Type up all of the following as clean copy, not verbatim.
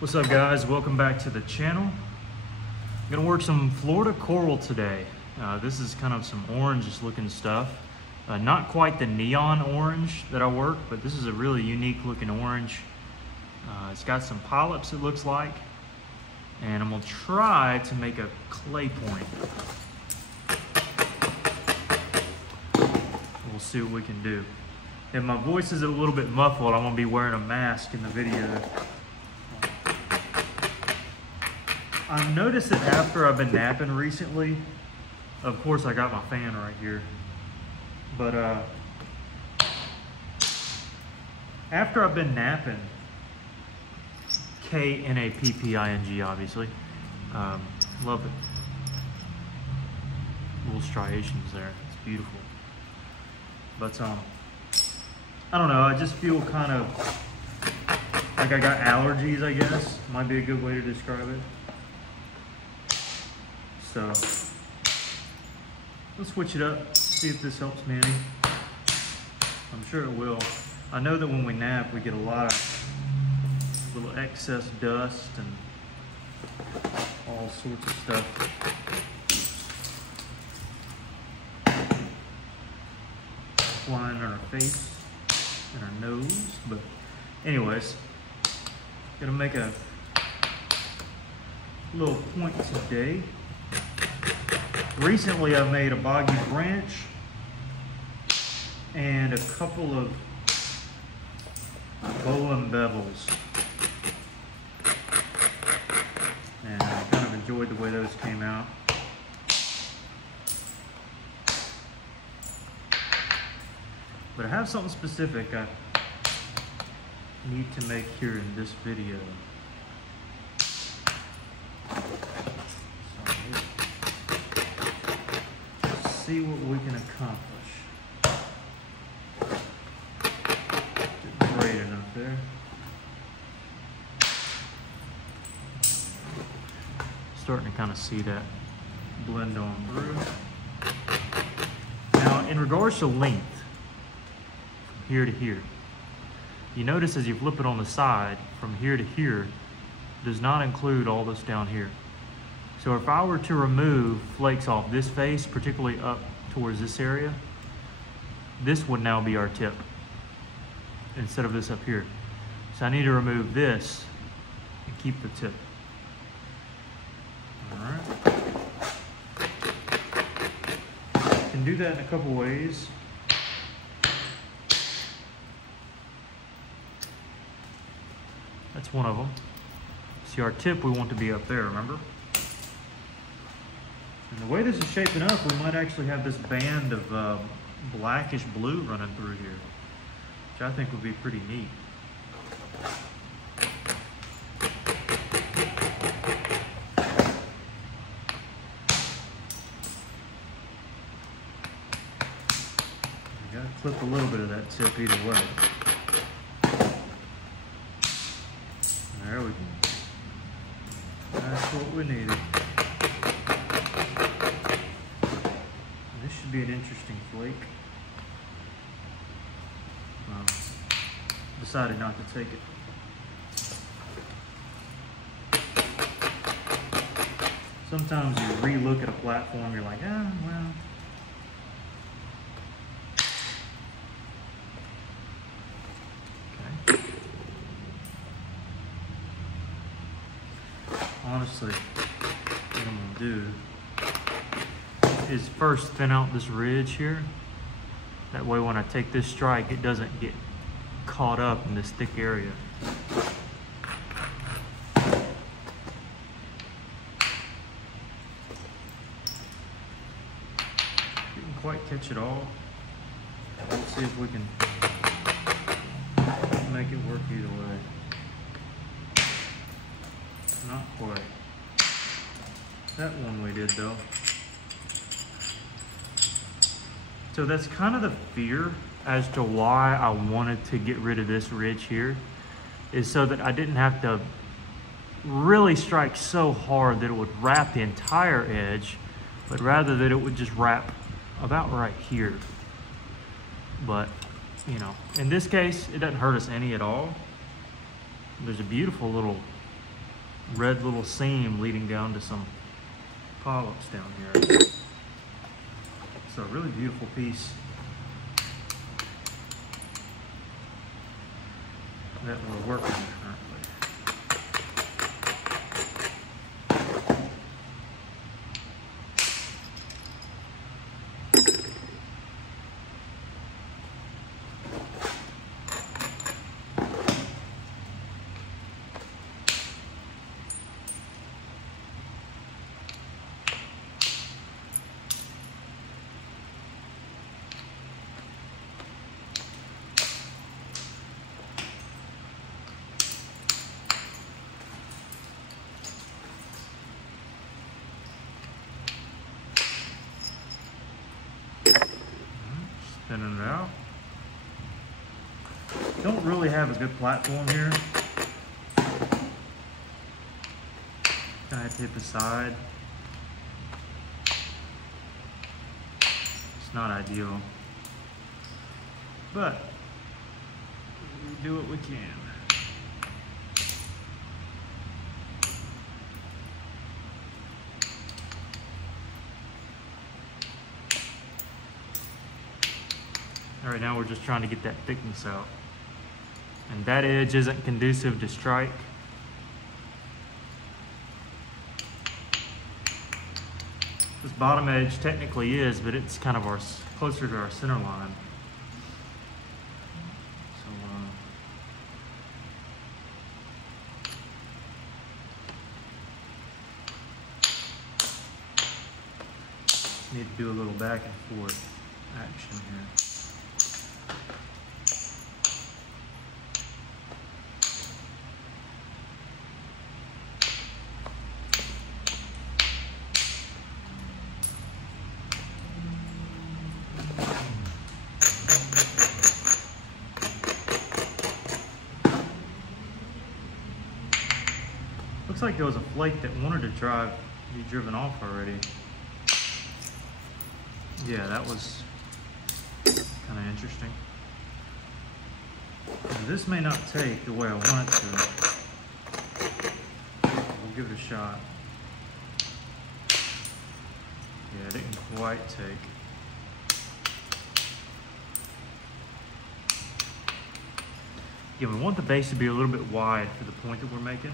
What's up guys, welcome back to the channel. I'm gonna work some Florida coral today. This is kind of some orange looking stuff. Not quite the neon orange that I work, but this is a really unique looking orange. It's got some polyps it looks like. And I'm gonna try to make a clay point. We'll see what we can do. If my voice is a little bit muffled, I'm gonna be wearing a mask in the video. I've noticed that after I've been napping recently, of course I got my fan right here, but after I've been napping, K-N-A-P-P-I-N-G obviously, love it. Little striations there, it's beautiful. But I don't know, I just feel kind of like I got allergies, I guess. Might be a good way to describe it. So, let's switch it up, see if this helps me any. I'm sure it will. I know that when we nap, we get a lot of little excess dust and all sorts of stuff. Flying in our face and our nose, but anyways, gonna make a little point today. Recently I've made a boggy branch and a couple of bowline bevels, and I kind of enjoyed the way those came out. But I have something specific I need to make here in this video. See what we can accomplish. Didn't braid enough there. Starting to kind of see that blend on through. Now, in regards to length, from here to here, you notice as you flip it on the side, from here to here, does not include all this down here. So if I were to remove flakes off this face, particularly up towards this area, this would now be our tip instead of this up here. So I need to remove this and keep the tip. All right. Can do that in a couple ways. That's one of them. See, our tip we want to be up there, remember? And the way this is shaping up, we might actually have this band of blackish blue running through here, which I think would be pretty neat. You gotta clip a little bit of that tip either way. There we go. That's what we needed. This should be an interesting flake. Well, decided not to take it. Sometimes you re-look at a platform, you're like, ah, well. Okay. Honestly, what I'm gonna do is first thin out this ridge here. That way when I take this strike, it doesn't get caught up in this thick area. Didn't quite catch it all. Let's see if we can make it work either way. Not quite. That one we did though. So that's kind of the fear as to why I wanted to get rid of this ridge here, is so that I didn't have to really strike so hard that it would wrap the entire edge, but rather that it would just wrap about right here. But, you know, in this case, it doesn't hurt us any at all. There's a beautiful little red little seam leading down to some polyps down here. So a really beautiful piece that we're working on currently. Spinning it out. Don't really have a good platform here. Kind of hit the side. It's not ideal, but we do what we can. All right, now we're just trying to get that thickness out. And that edge isn't conducive to strike. This bottom edge technically is, but it's kind of closer to our center line. So need to do a little back and forth action here. Looks like there was a flake that wanted to be driven off already. Yeah, that was kind of interesting. Now, this may not take the way I want it to. We'll give it a shot. Yeah, it didn't quite take. Yeah, we want the base to be a little bit wide for the point that we're making.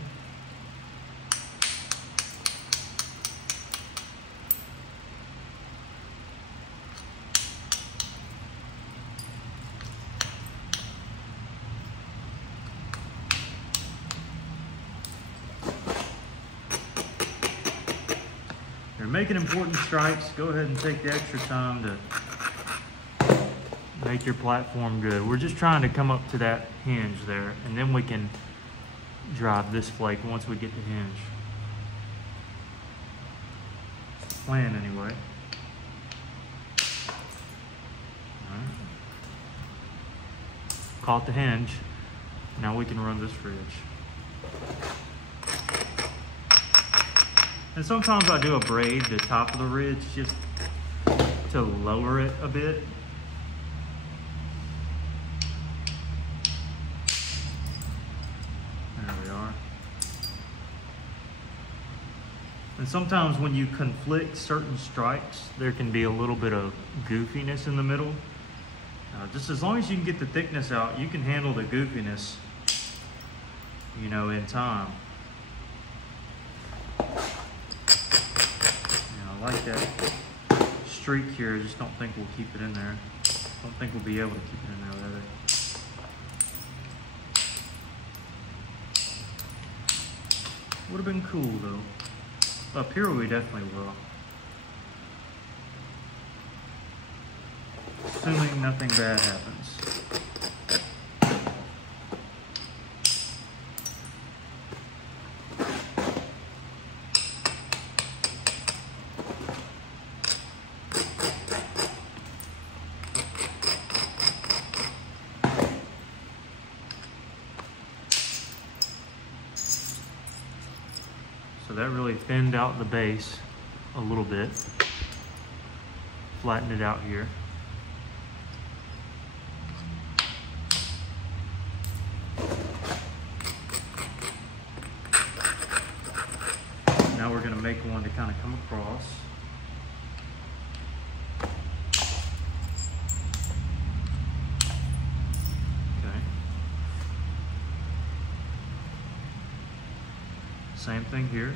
You're making important strikes, go ahead and take the extra time to make your platform good. We're just trying to come up to that hinge there, and then we can drive this flake once we get the hinge. Plan anyway. All right. Caught the hinge. Now we can run this ridge. And sometimes I do a braid the top of the ridge just to lower it a bit. There we are. And sometimes when you conflict certain strikes, there can be a little bit of goofiness in the middle. Just as long as you can get the thickness out, you can handle the goofiness, you know, in time. I like that streak here. I just don't think we'll keep it in there. Don't think we'll be able to keep it in there either. Would have been cool though. Up here we definitely will. Assuming nothing bad happens. So that really thinned out the base a little bit. Flattened it out here. make one to kind of come across. Okay. Same thing here.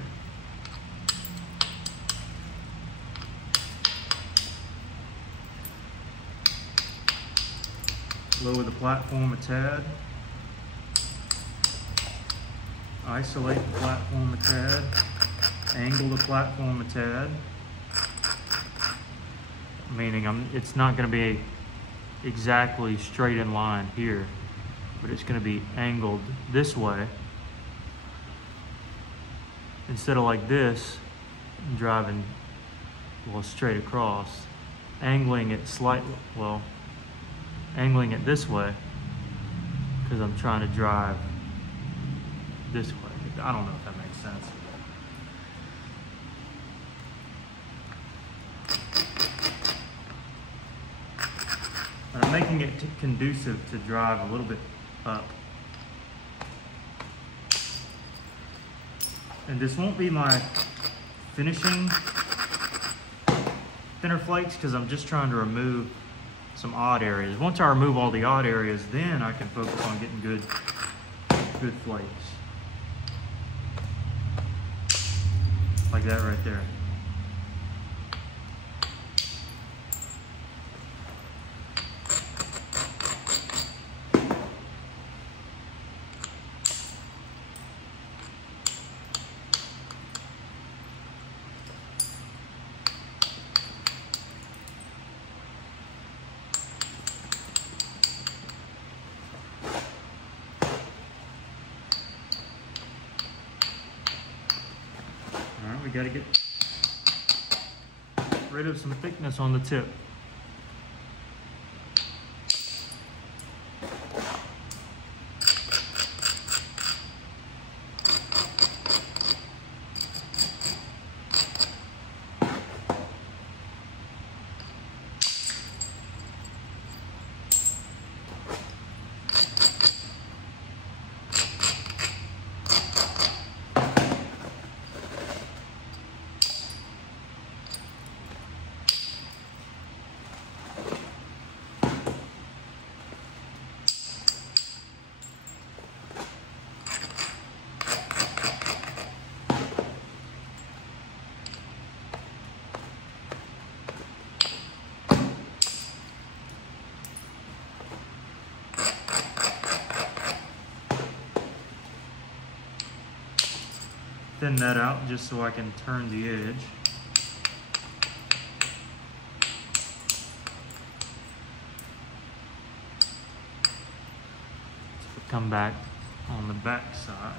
Lower the platform a tad. Isolate the platform a tad. Angle the platform a tad. Meaning it's not going to be exactly straight in line here, but it's going to be angled this way. Instead of like this, driving straight across, angling it slightly, angling it this way, because I'm trying to drive this way. I don't know if that makes sense. And I'm making it conducive to drive a little bit up. And this won't be my finishing thinner flakes, because I'm just trying to remove some odd areas. Once I remove all the odd areas, then I can focus on getting good flakes. Like that right there. We got to get rid of some thickness on the tip. Thin that out just so I can turn the edge. Come back on the back side.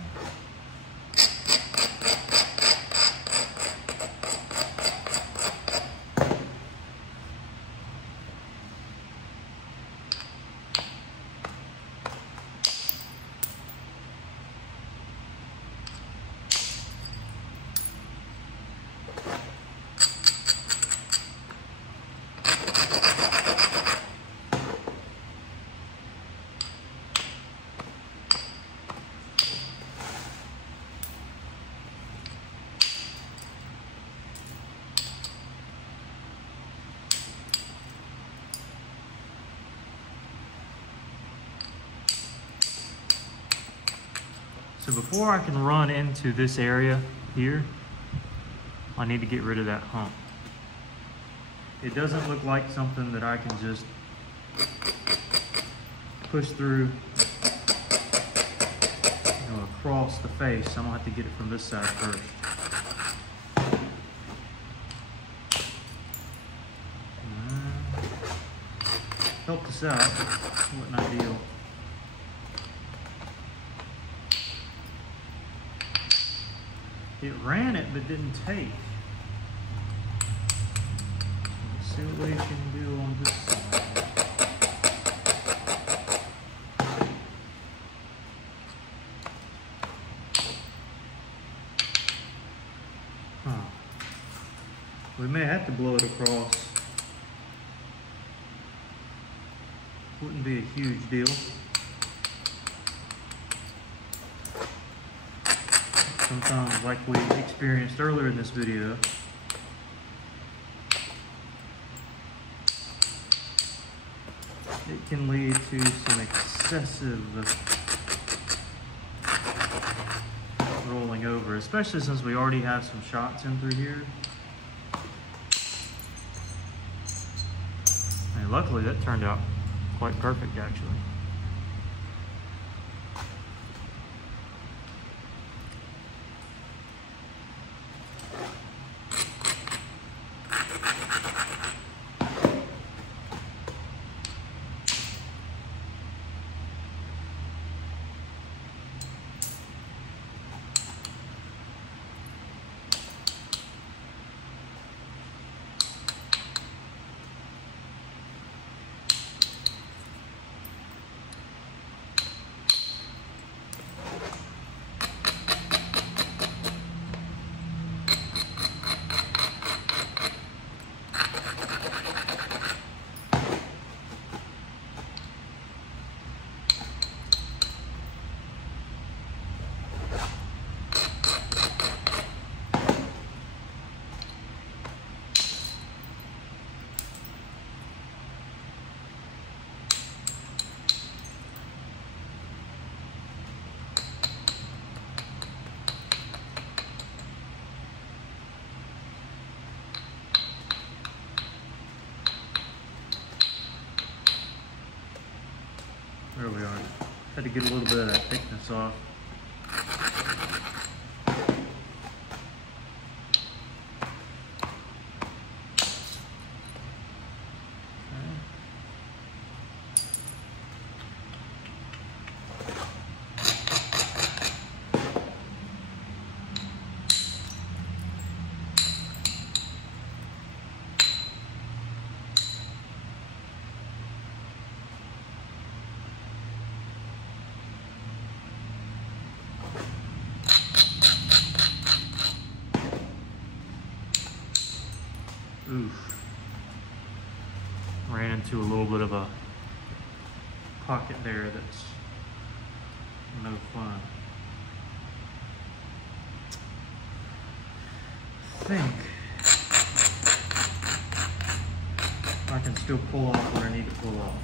So before I can run into this area here, I need to get rid of that hump. It doesn't look like something that I can just push through, across the face. I'm gonna have to get it from this side first. Help us out, wasn't ideal. It ran it, but didn't take. Let's see what we can do on this side. We may have to blow it across. Wouldn't be a huge deal. Sometimes, like we experienced earlier in this video, it can lead to some excessive rolling over, especially since we already have some shots in through here. And luckily that turned out quite perfect actually. There we are. Had to get a little bit of that thickness off. Oof. Ran into a little bit of a pocket there that's no fun. I think I can still pull off what I need to pull off.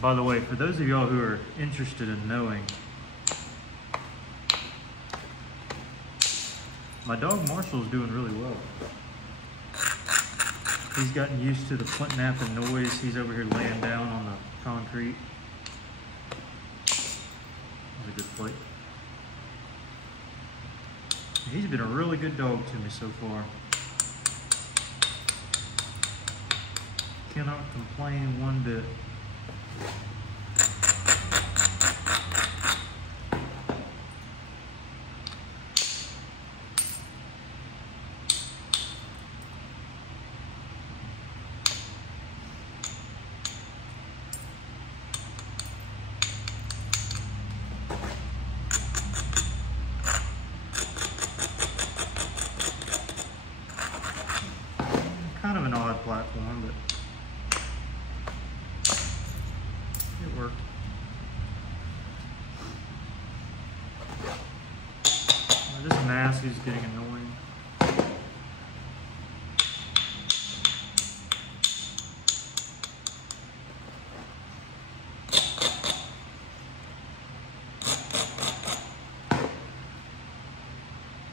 By the way, for those of y'all who are interested in knowing, my dog Marshall is doing really well. He's gotten used to the flint napping noise. He's over here laying down on the concrete. That's a good plate. He's been a really good dog to me so far. Cannot complain one bit. Kind of an odd platform, but mask is getting annoying.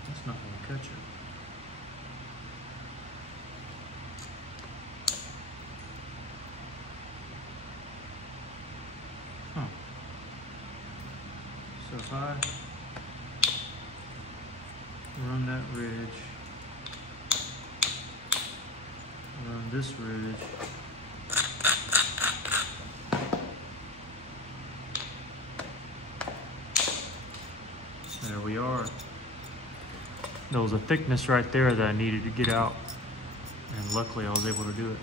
That's not going to catch it. Huh. So if I run that ridge, run this ridge, there we are. There was a thickness right there that I needed to get out, and luckily I was able to do it.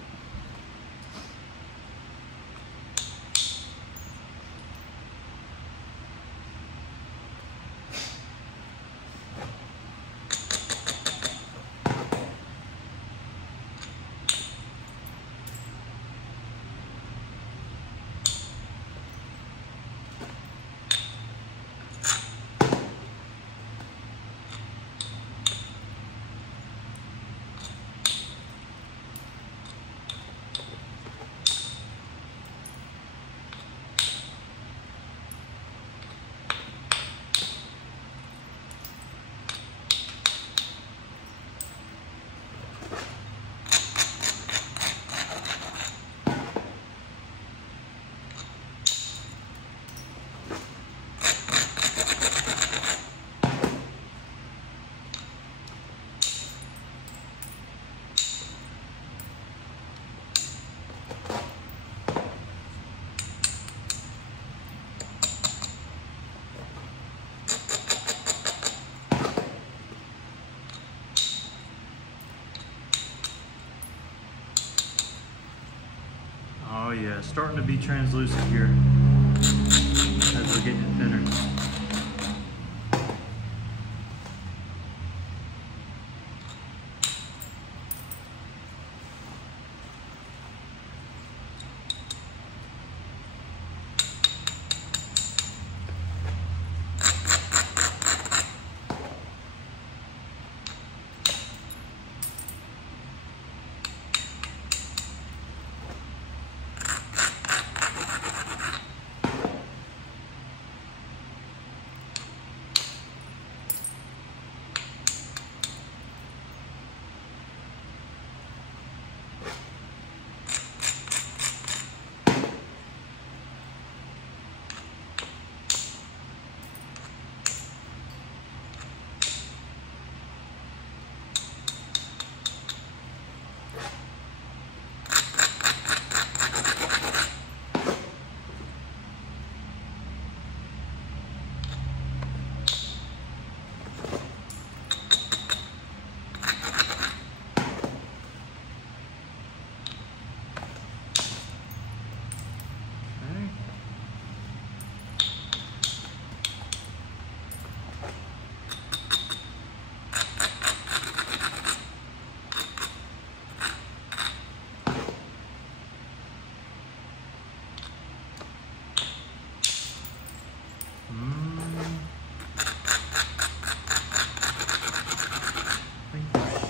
Oh yeah, it's starting to be translucent here as we're getting it thinner.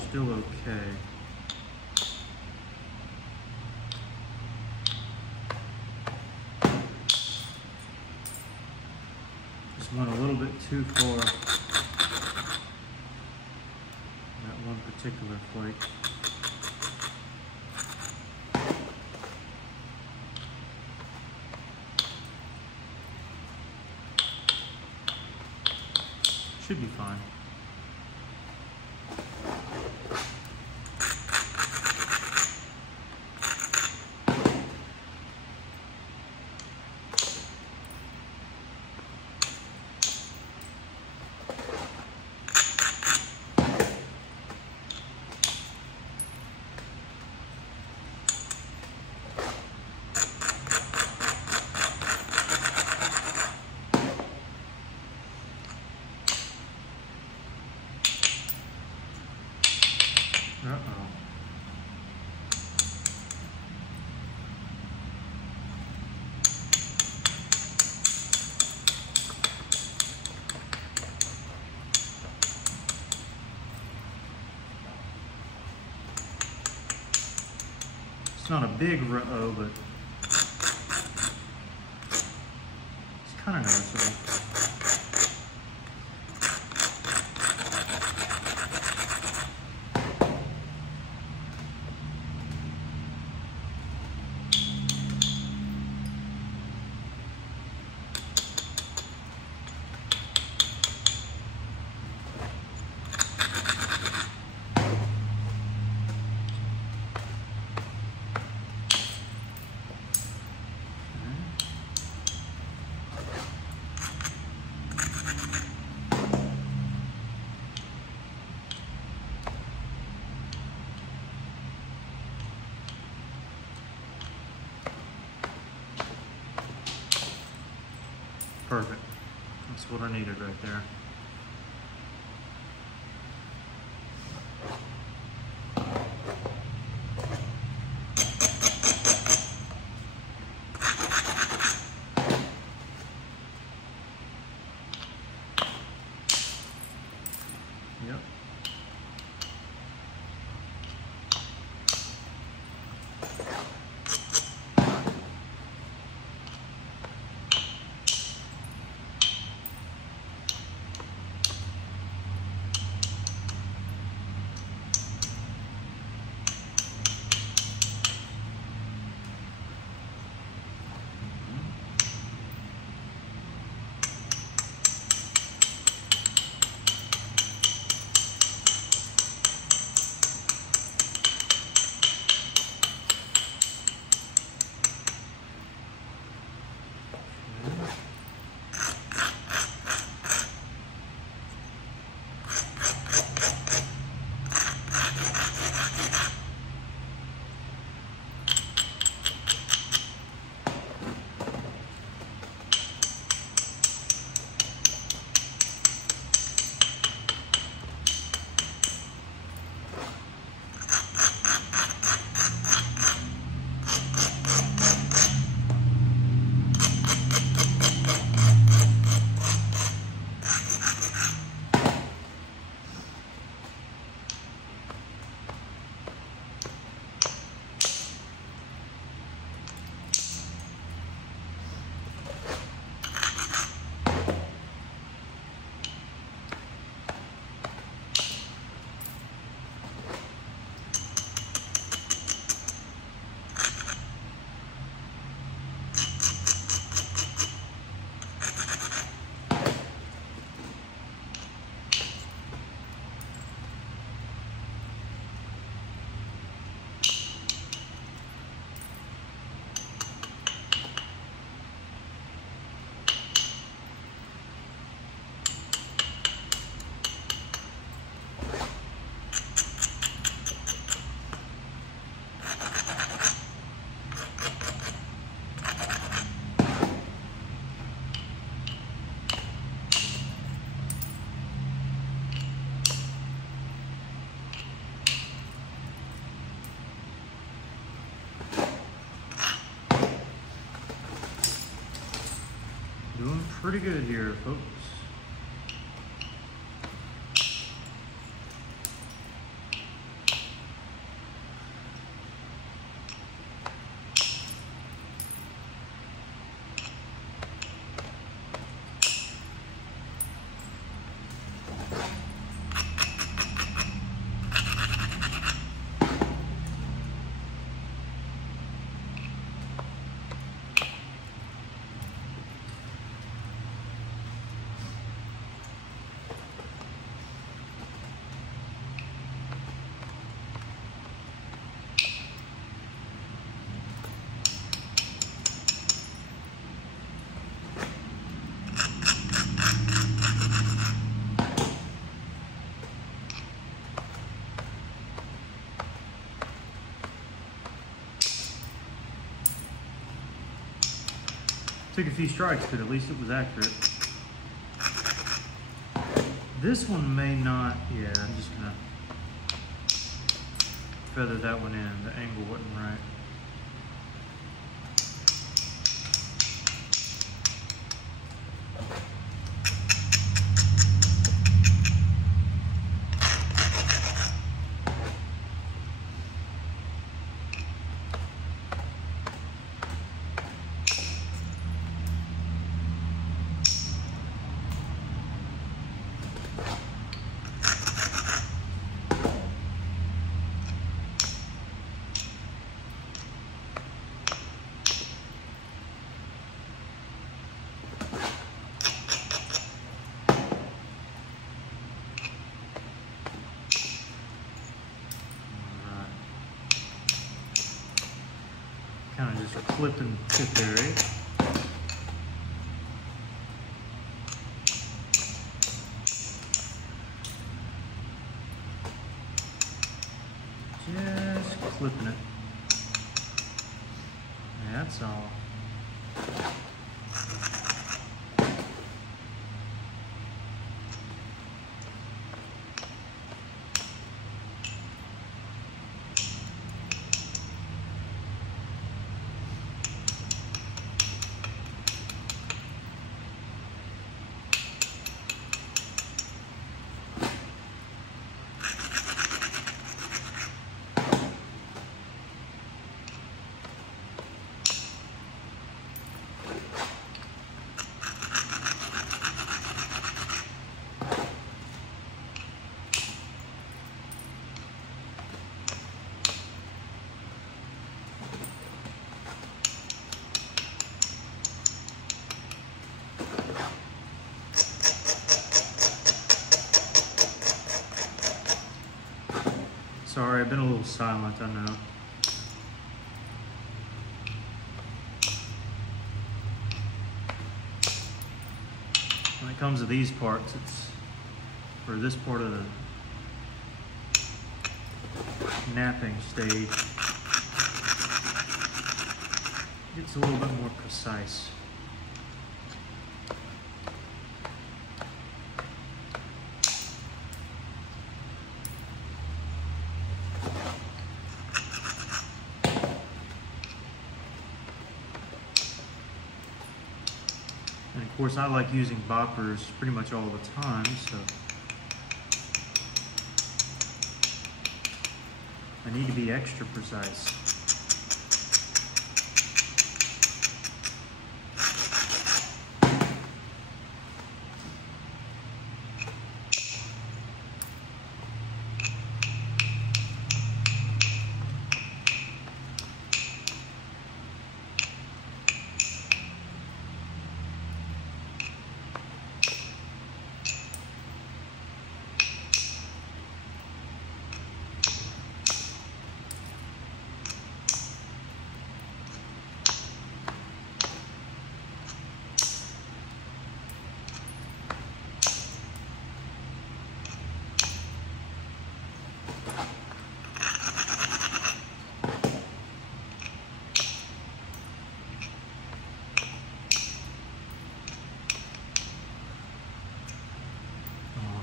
Still okay. Just went a little bit too far. That one particular flake. Should be fine. Uh-oh. It's not a big O, but it's kind of noticeable. Perfect. That's what I needed right there. Yep. Doing pretty good here, folks. Took a few strikes, but at least it was accurate. This one may not, yeah, I'm just gonna feather that one in. The angle wasn't right. clip and tip area. Just clipping it. That's all. Sorry, I've been a little silent, I know. When it comes to these parts, it's for this part of the napping stage, it's a little bit more precise. And of course, I like using boppers pretty much all the time, so I need to be extra precise.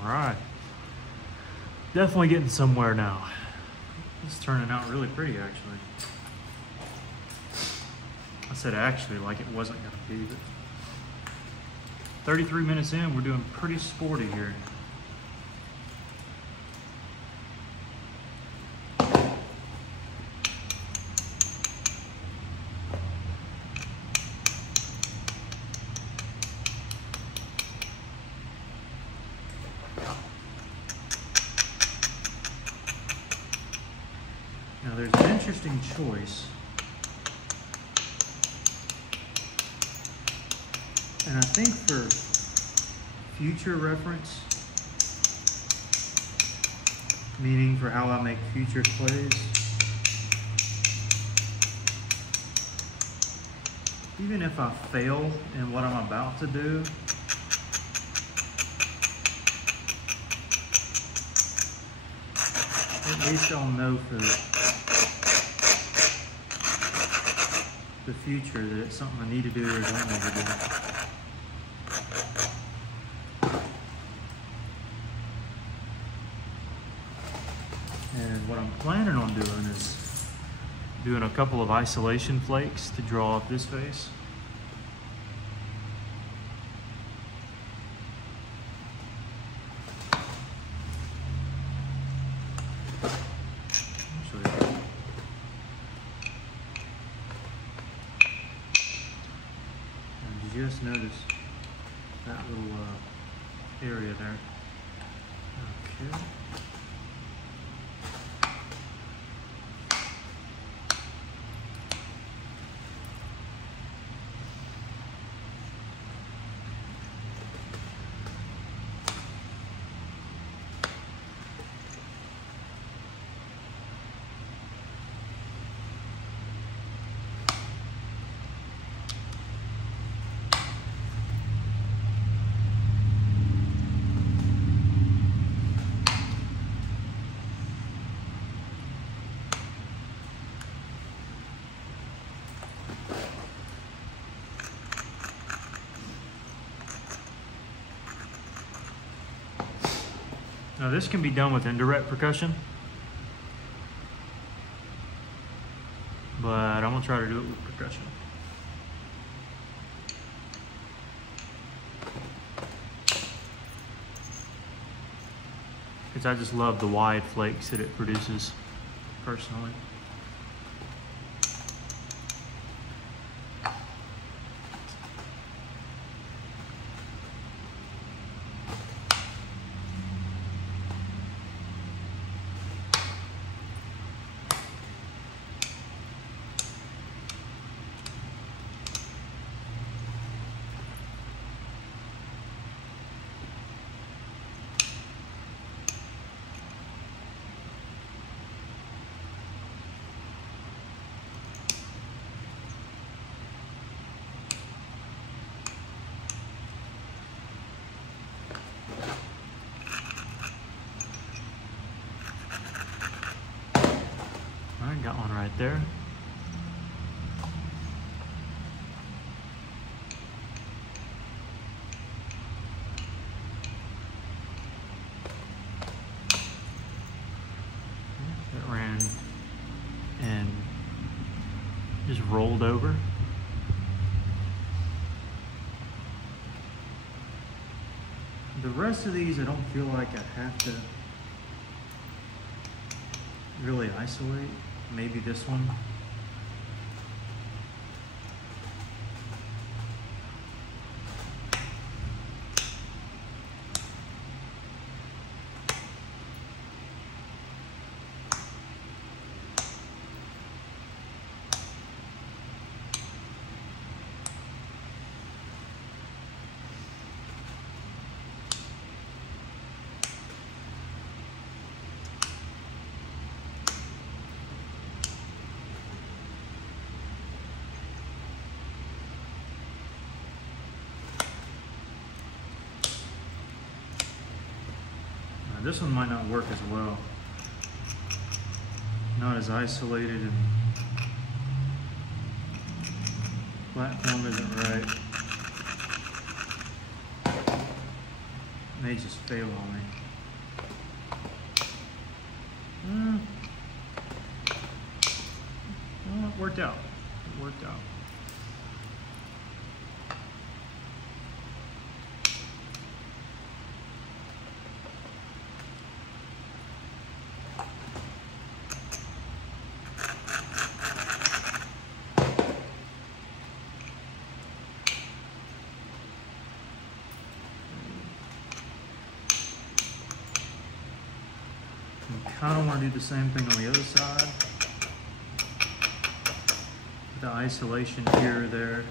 All right, definitely getting somewhere now. It's turning out really pretty, actually. I said actually like it wasn't gonna be, but 33 minutes in, we're doing pretty sporty here. Now there's an interesting choice, and I think for future reference, meaning for how I make future clays, even if I fail in what I'm about to do, at least I'll know for the future that it's something I need to do or don't need to do. And what I'm planning on doing is doing a couple of isolation flakes to draw up this face. Just notice that little area there. Okay. Now this can be done with indirect percussion, but I'm gonna try to do it with percussion. Because I just love the wide flakes that it produces, personally. Got one right there. That ran and just rolled over. The rest of these, I don't feel like I have to really isolate. Maybe this one. This one might not work as well. Not as isolated, and platform isn't right. May just fail on me. Well, it worked out. It worked out. Kind of want to do the same thing on the other side. The isolation here or there.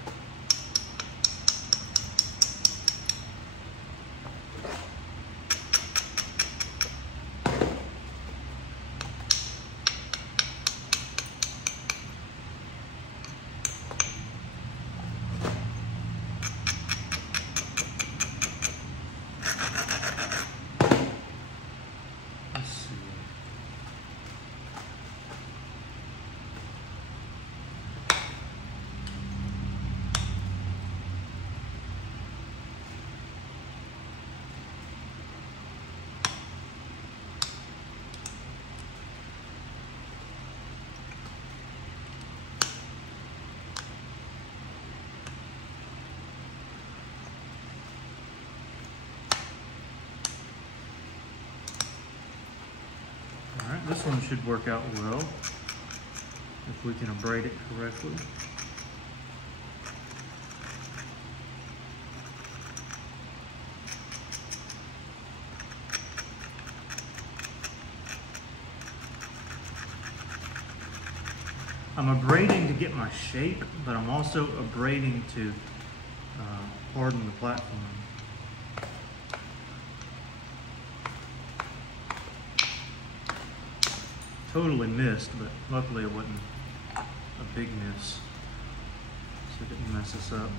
This one should work out well if we can abrade it correctly. I'm abrading to get my shape, but I'm also abrading to harden the platform. Totally missed, but luckily it wasn't a big miss, so it didn't mess us up.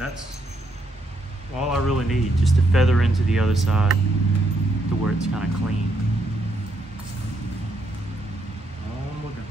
And that's all I really need, just to feather into the other side to where it's kind of clean. All I'm looking for.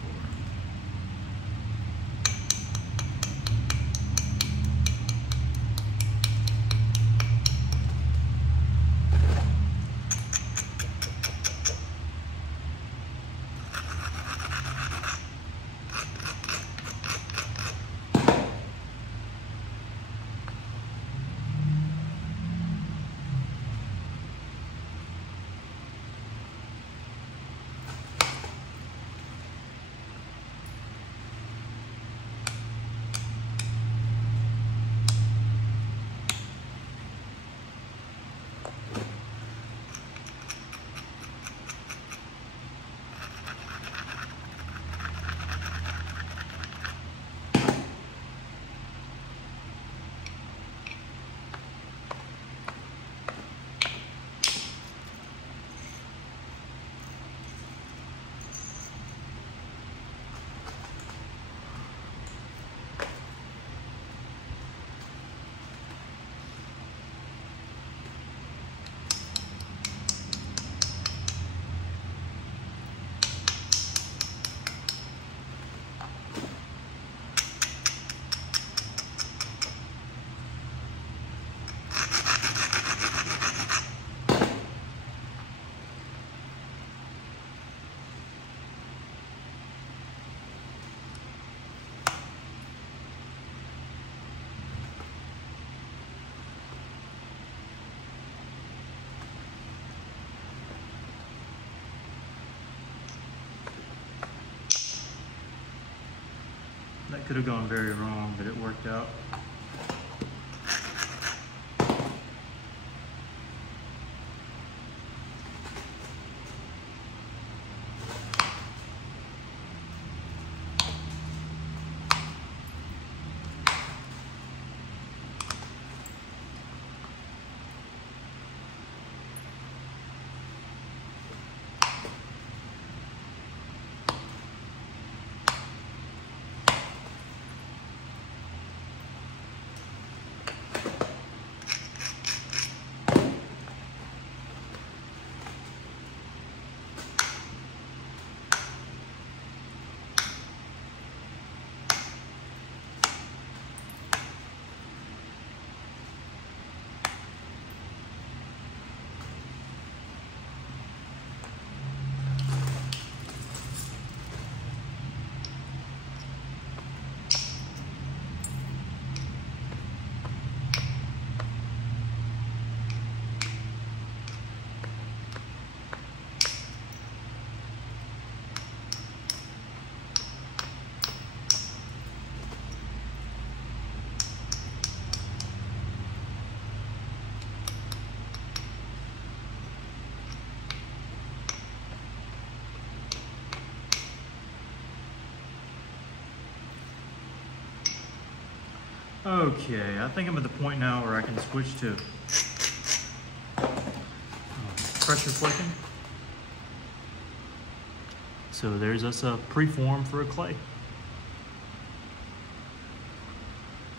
That could have gone very wrong, but it worked out. Okay, I think I'm at the point now where I can switch to pressure flicking. So there's us a preform for a clay. I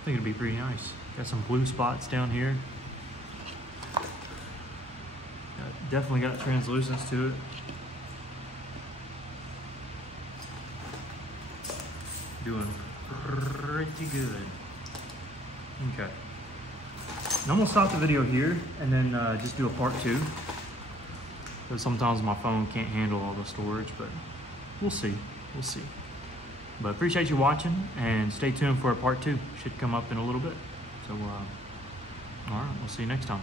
think it'd be pretty nice. Got some blue spots down here. Definitely got translucence to it. Doing pretty good. Okay. And I'm gonna stop the video here and then just do a part 2. Because sometimes my phone can't handle all the storage, but we'll see. We'll see. But appreciate you watching and stay tuned for a part 2. Should come up in a little bit. So, all right, we'll see you next time.